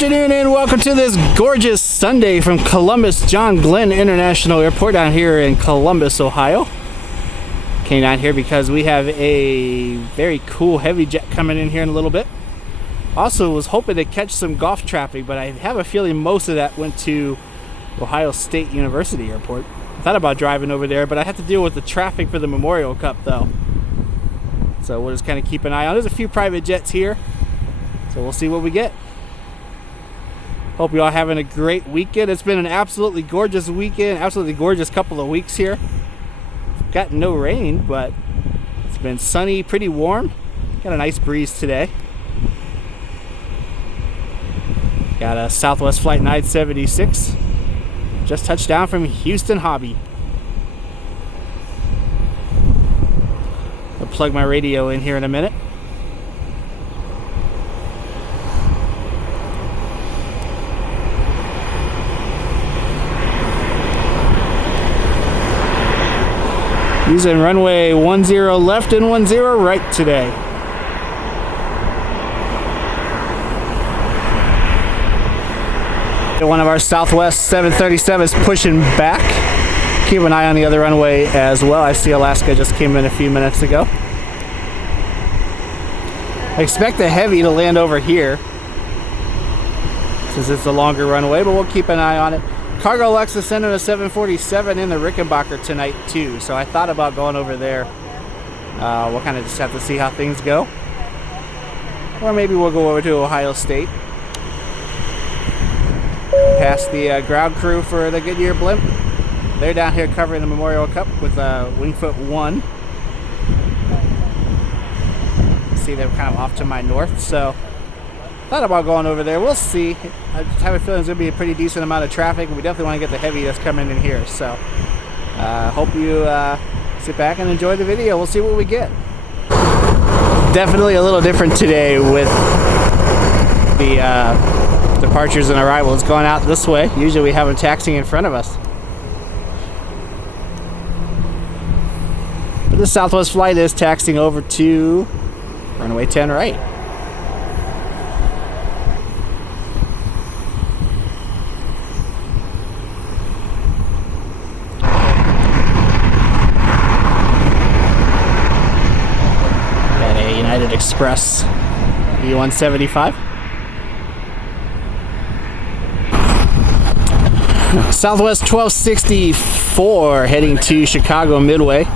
afternoon and welcome to this gorgeous Sunday from Columbus John Glenn International Airport down here in Columbus, Ohio. Came down here because we have a very cool heavy jet coming in here in a little bit. Also was hoping to catch some golf traffic, but I have a feeling most of that went to Ohio State University Airport. I thought about driving over there, but I have to deal with the traffic for the Memorial Cup though. So we'll just kind of keep an eye on. There's a few private jets here, so we'll see what we get. Hope you all having a great weekend. It's been an absolutely gorgeous weekend, absolutely gorgeous couple of weeks here. Got no rain, but it's been sunny, pretty warm. Got a nice breeze today. Got a Southwest Flight 976. Just touched down from Houston Hobby. I'll plug my radio in here in a minute. Using runway 10 left and 10 right today. One of our Southwest 737s pushing back. Keep an eye on the other runway as well. I see Alaska just came in a few minutes ago. I expect the heavy to land over here since it's a longer runway, but we'll keep an eye on it. Cargo Lexus sending a 747 in the Rickenbacker tonight too, so I thought about going over there. We'll kind of just have to see how things go. Or maybe we'll go over to Ohio State. Past the ground crew for the Goodyear blimp. They're down here covering the Memorial Cup with Wingfoot 1. See them kind of off to my north, so thought about going over there. We'll see. I just have a feeling there's going to be a pretty decent amount of traffic, and we definitely want to get the heavy that's coming in here. So hope you sit back and enjoy the video. We'll see what we get. Definitely a little different today with the departures and arrivals going out this way. Usually we have them taxiing in front of us. But this Southwest flight is taxiing over to runway 10 right. United Express E175. Southwest 1264 heading to Chicago Midway.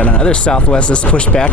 Another Southwest is pushed back.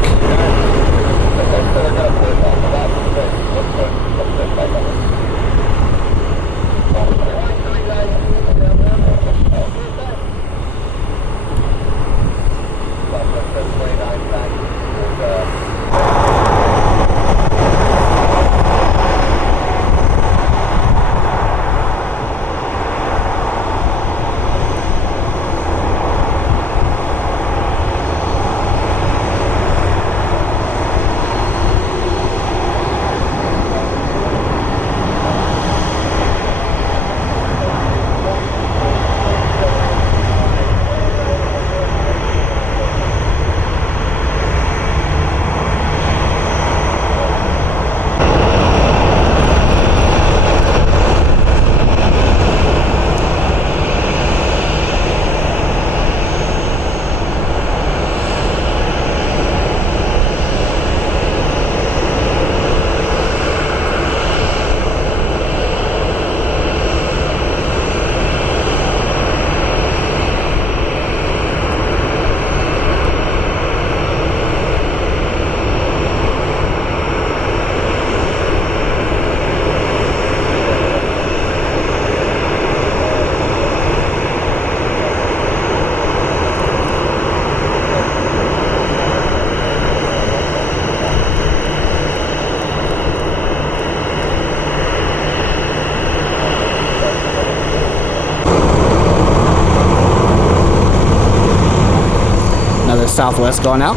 Southwest going out.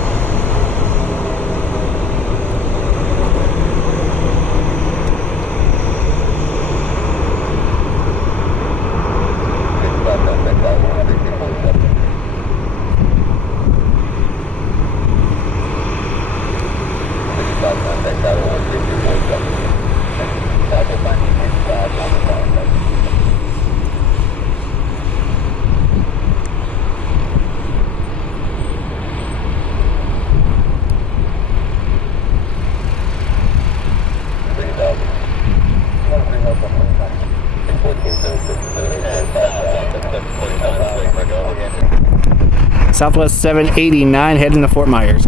Southwest 789 heading to Fort Myers.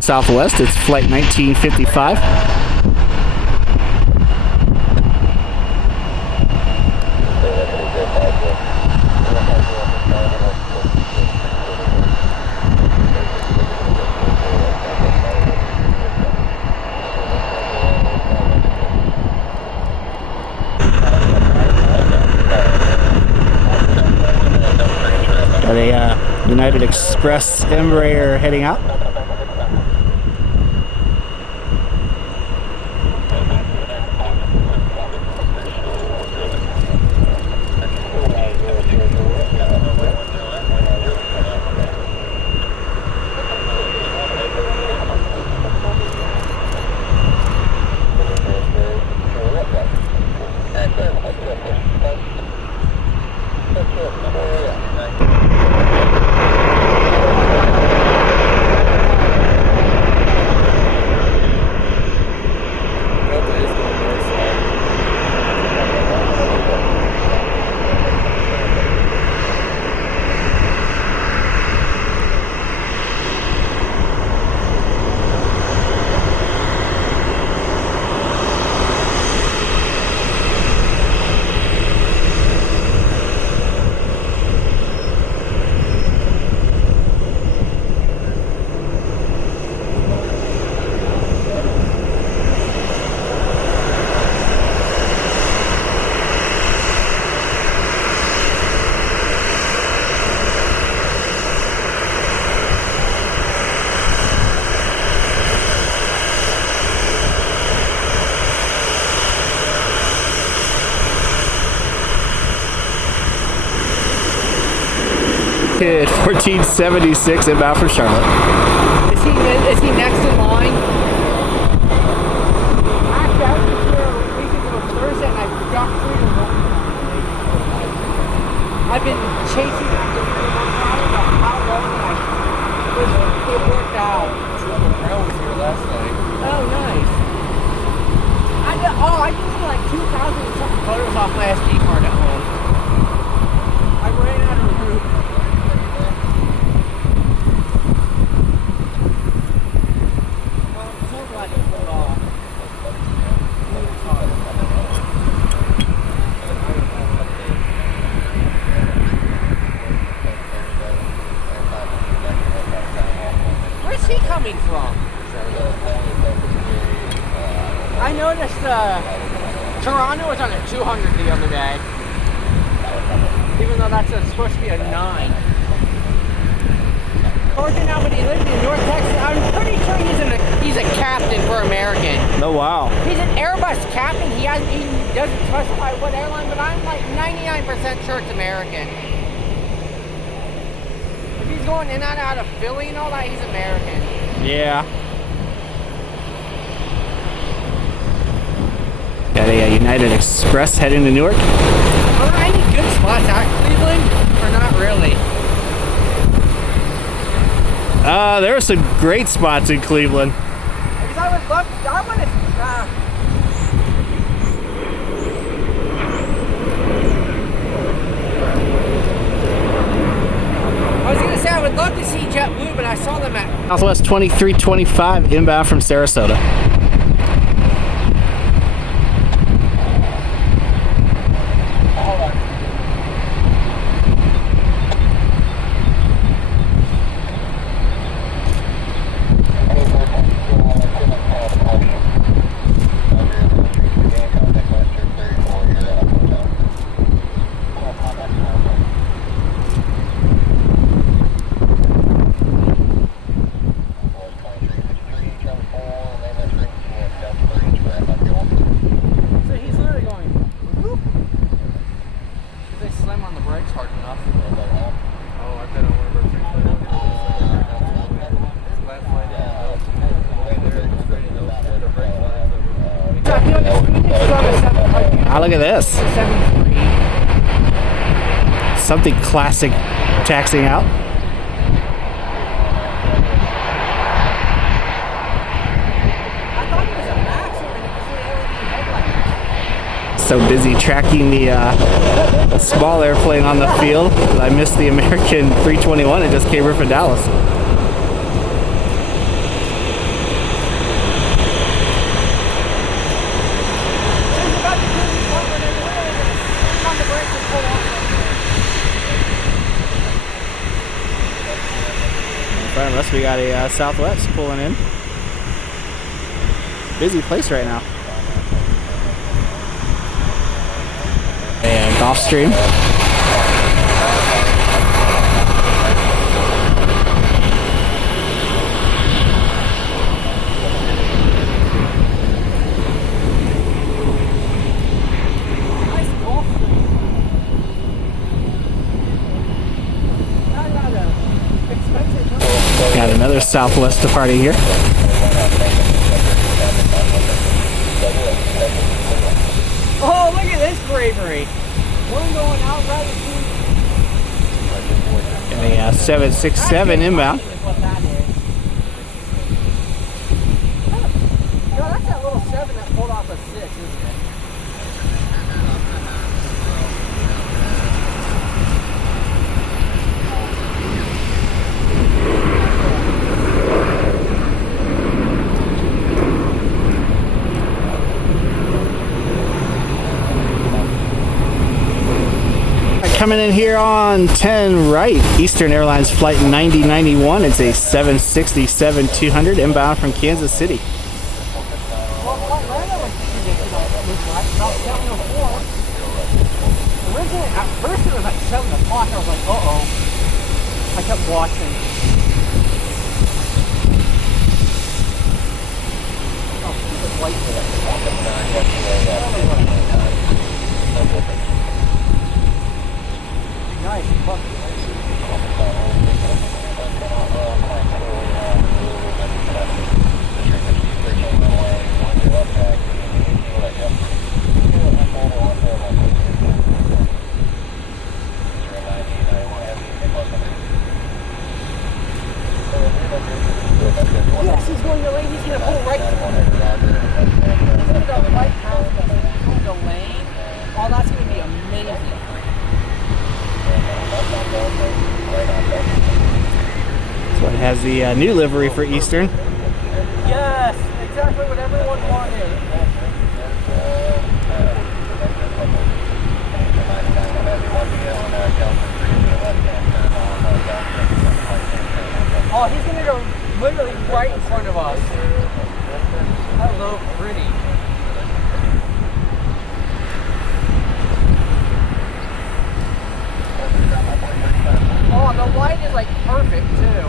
Southwest, it's flight 1955. Got a United Express Embraer heading out. Kid 1476 inbound for Charlotte. Is he next in line? Actually, I was here a week ago Thursday and I got free to run. I've been chasing after him about how long it worked out. Trevor Brown was here last night. Oh, nice. I used like 2,000 and something photos off my SD card at home. I ran out of room. Where's he coming from? I noticed Toronto was on a 200 the other day, even though that's supposed to be a 9. Working out when he lived in North Texas, I'm pretty sure he's a captain for American. Oh wow. He's an Airbus captain. He doesn't specify what airline, but I'm like 99% sure it's American. If he's going in and out of Philly and all that, he's American. Yeah. Got a United Express heading to Newark. Are there any good spots out in Cleveland, or not really? There are some great spots in Cleveland. Because I would love, I want to, I was going to say I would love to see JetBlue, but I saw them at Southwest 2325 inbound from Sarasota. Look at this. Something classic taxiing out. So busy tracking the small airplane on the field that I missed the American 321. It just came in from Dallas. Unless we got a Southwest pulling in. Busy place right now. And Gulfstream. Got another Southwest departing here. Oh, look at this bravery. One going out right at And a 767 inbound. what that is. Yo, that's that little 7 that pulled off a 6, isn't it? Coming in here on 10 right, Eastern Airlines Flight 9091. It's a 767-200 inbound from Kansas City. Well, Atlanta was about 7:04. Originally, at first it was like 7 o'clock. I was like, uh-oh. I kept watching. Oh, stupid light there. Nice. Yes, he's going to lane. He's going to pull right. He's going to go right past the lane. Oh, that's going to be amazing. So it has the new livery for Eastern. Yes, exactly what everyone wanted. Oh, he's gonna go literally right in front of us. Hello, pretty. Oh, the light is like perfect too.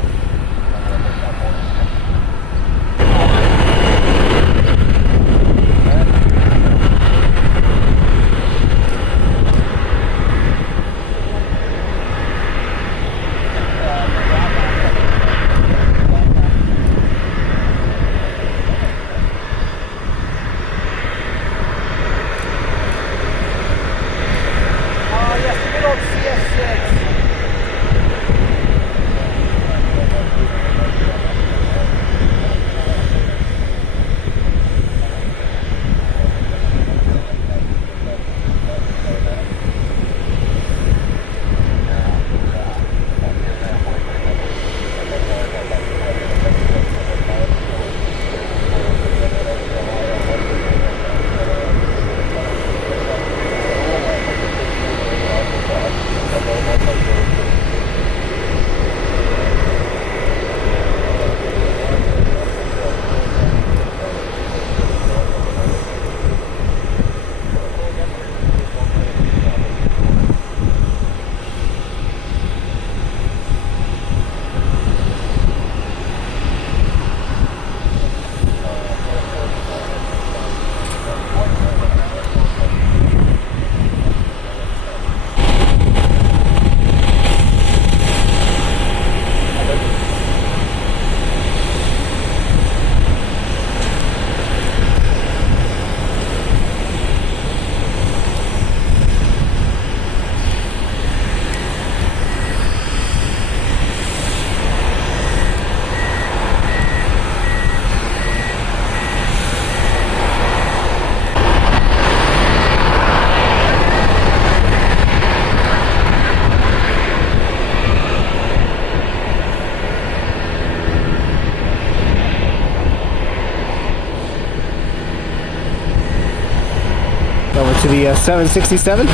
Over to the 767.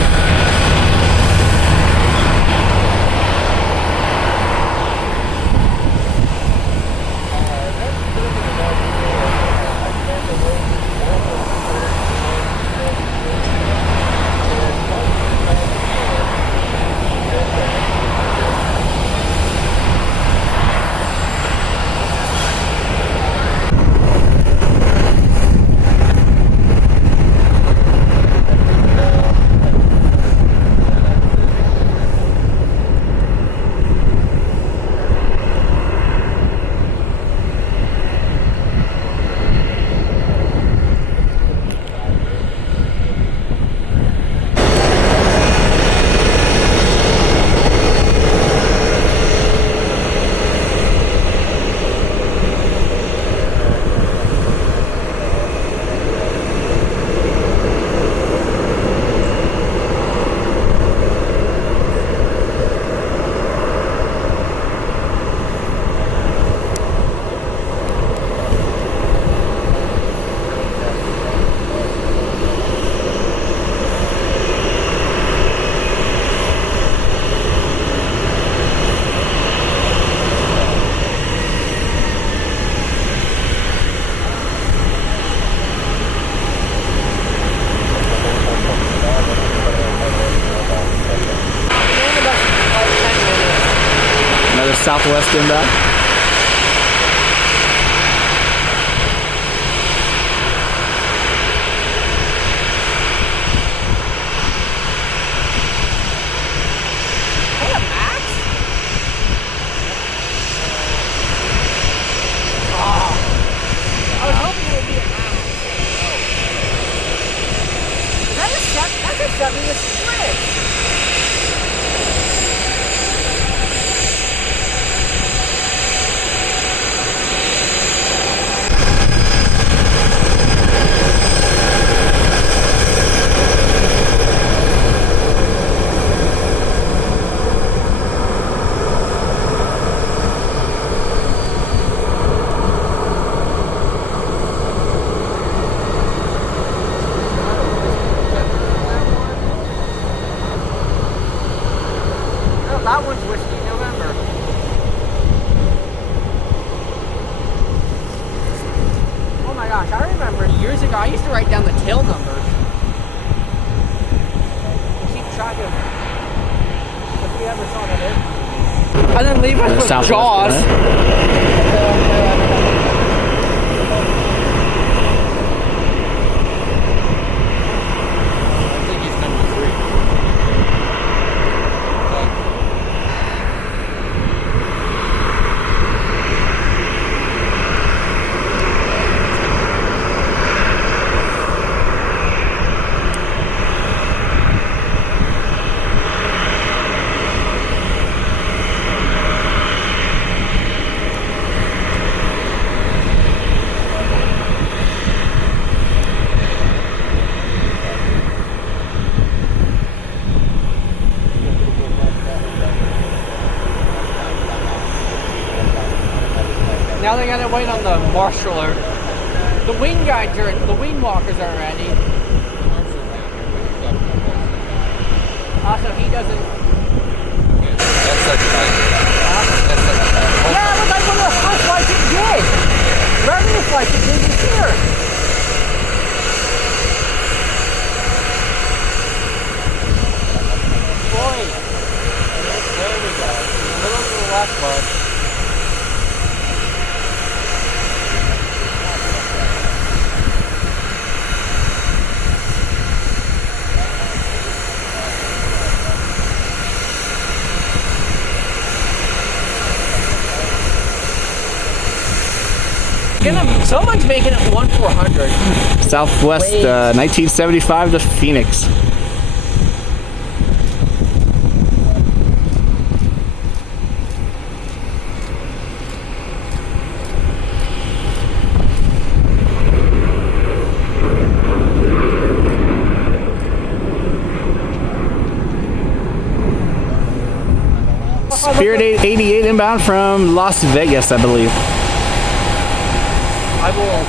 Southwest inbound. That one's Whiskey November. Oh my gosh, I remember years ago I used to write down the tail numbers. Keep track of if we ever saw that. And then leave us with Jaws. Now they gotta wait on the marshaller. The wing guides are, the wing walkers are ready. Also, he doesn't. That's such a Yeah, but like one of the first flights it did. Revenue flights it did this year. Boy. There we go. A little to the left, bud. Someone's making it 1-400. Southwest 1975 to Phoenix. Spirit 88 inbound from Las Vegas, I believe. I will.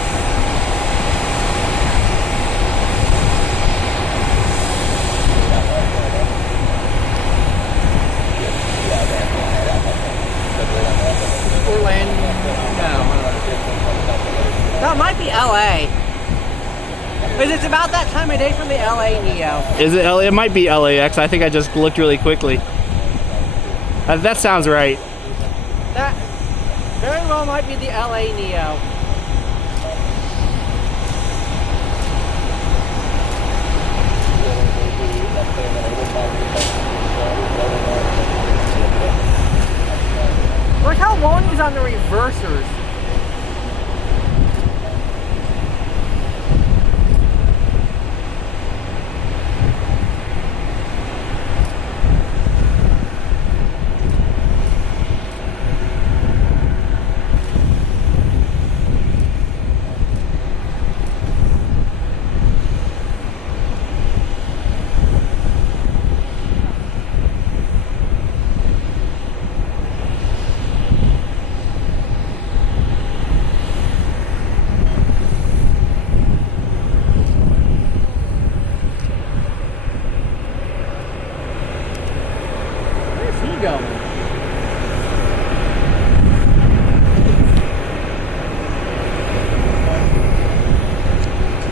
about that time of day for the LA Neo. Is it LA? It might be LAX. I think I just looked really quickly. That sounds right. That very well might be the LA Neo. Look how long he's on the reversers.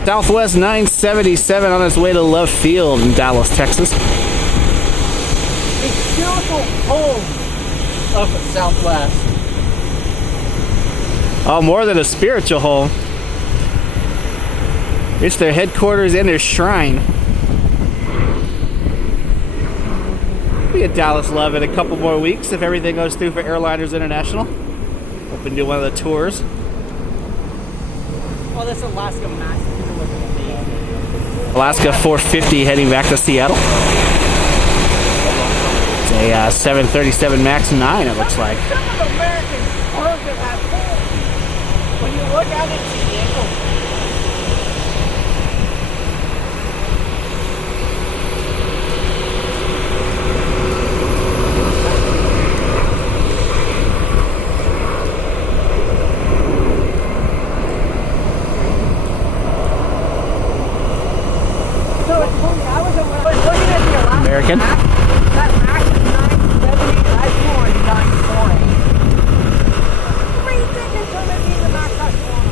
Southwest 977 on its way to Love Field in Dallas, Texas. A beautiful home up at Southwest. Oh, more than a spiritual home. It's their headquarters and their shrine. Be at Dallas Love in a couple more weeks if everything goes through for Airlines International. Hoping to do one of the tours. Oh, this Alaska Max. Alaska 450 heading back to Seattle. It's a 737 MAX 9, it looks like. Some of the American cars that have holes. When you look at it, it's vehicle. American. That Max is 970, I flew on 940. What do you think is going to be the Max I flew on?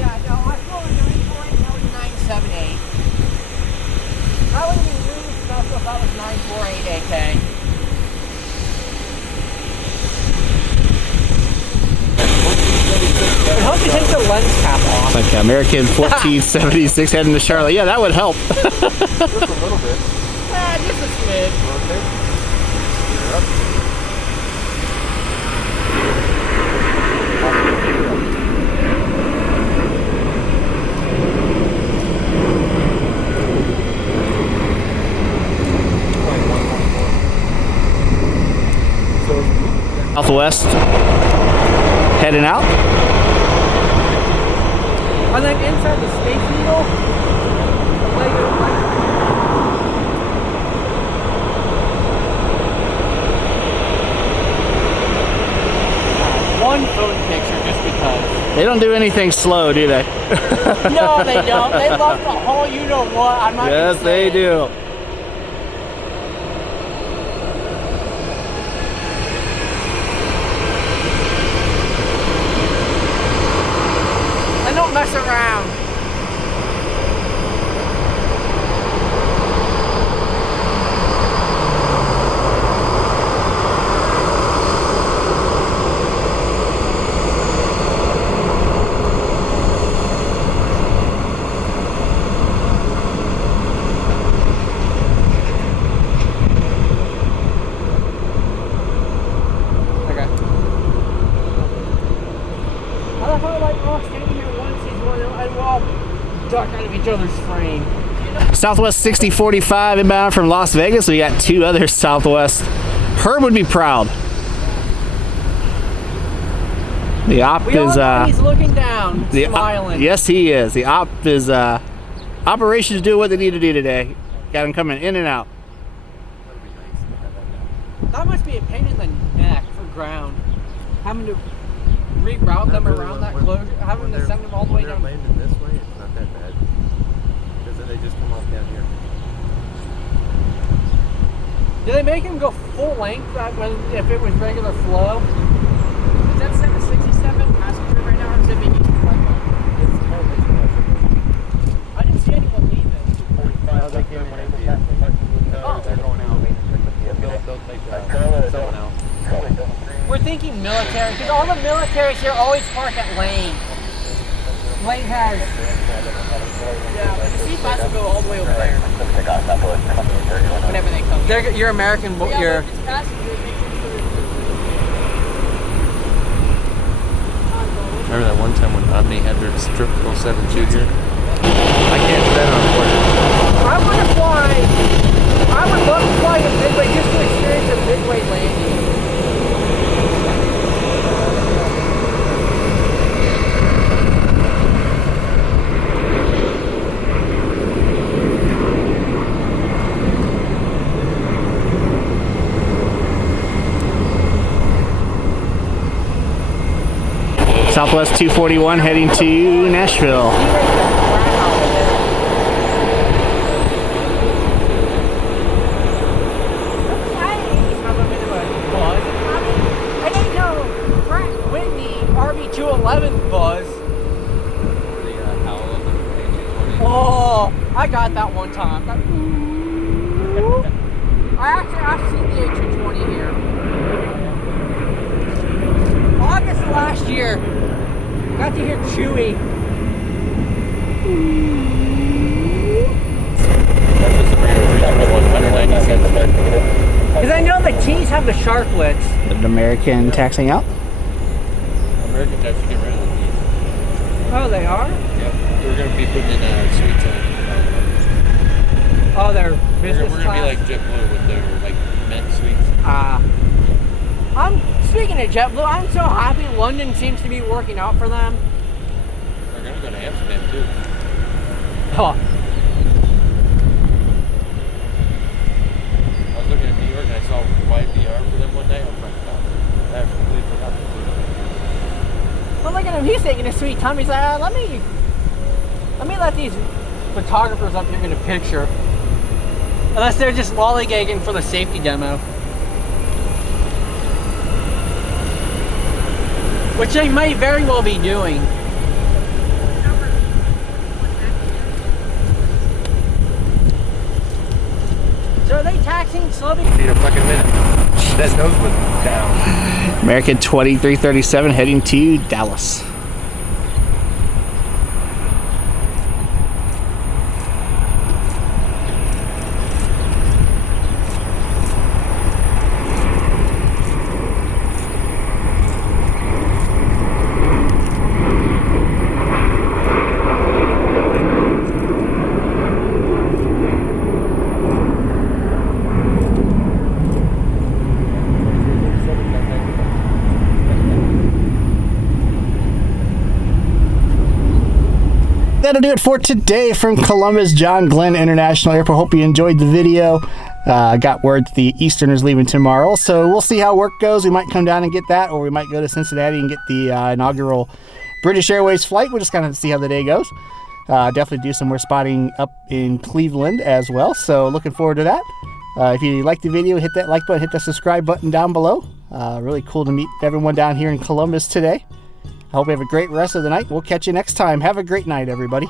Yeah, no, I flew on 940, that was 978. That would have been really special if that was 948 AK. I hope you take the lens cap off. Like American 1476 heading to Charlotte. Yeah, that would help. Just a little bit. Yeah, just a smidge. Rotate. Southwest heading out. And then inside the Space Needle, one phone picture just because. They don't do anything slow, do they? No, they don't. They love the whole you know what. I'm not Yes, gonna they say it. do. They don't mess around. Duck out of each other's frame. Southwest 6045 inbound from Las Vegas. We got two other Southwest. Herb would be proud. The op We all is know he's looking down, smiling. yes, he is. The op is operations do what they need to do today. Got him coming in and out. That must be a pain in the neck for ground. Having to reroute them around that closure, having to send them all the way down. When they're landing this way, it's not that bad. Because then they just come off down here. Do they make him go full length if it was regular flow? Is that 767 passenger right now, or is it being used for flight line? It's totally commercial. I didn't see anyone leaving. 45. They came when they're going out. They'll take someone else. We're thinking military, because all the militaries here always park at Lane. Lane has... Yeah, but the C-5s will go all the way over there. Whenever they come. You're American, Yeah, you're... but if it's passengers, make sure Remember that one time when Omni had their strip 072 here? I can't stand on board. I would love to fly a Midway just to experience a Midway landing. Southwest 241 heading to Nashville. I didn't know Pratt Whitney RB211 buzz. The Howl of the A220. Oh, I got that one time. I've seen the A220 here. August last year, got to hear Chewy. Because I know the T's have the sharklets. The American taxing out. Americans actually get rid of the T's. Oh, they are? Yep. We're going to be putting in suites on. Oh, they're We're business going to be class. like JetBlue with their like Met suites. I'm speaking of JetBlue. I'm so happy London seems to be working out for them. They're going to go to Amsterdam too. Huh. I was looking at New York and I saw YVR for them one day. I was like, oh, I completely forgot to do that. Well, look at him. He's taking a sweet time. He's like, let me let these photographers up here get a picture. Unless they're just lollygagging for the safety demo. Which they might very well be doing. So are they taxing slowly? See in a fucking minute. That nose was down. American 2337 heading to Dallas. That'll do it for today from Columbus John Glenn International Airport. Hope you enjoyed the video. Got word that the Easterners leaving tomorrow, so we'll see how work goes. We might come down and get that, or we might go to Cincinnati and get the inaugural British Airways flight. We'll just kind of see how the day goes. Definitely do some more spotting up in Cleveland as well, so looking forward to that. If you liked the video, hit that like button, hit that subscribe button down below. Really cool to meet everyone down here in Columbus today. I hope you have a great rest of the night. We'll catch you next time. Have a great night, everybody.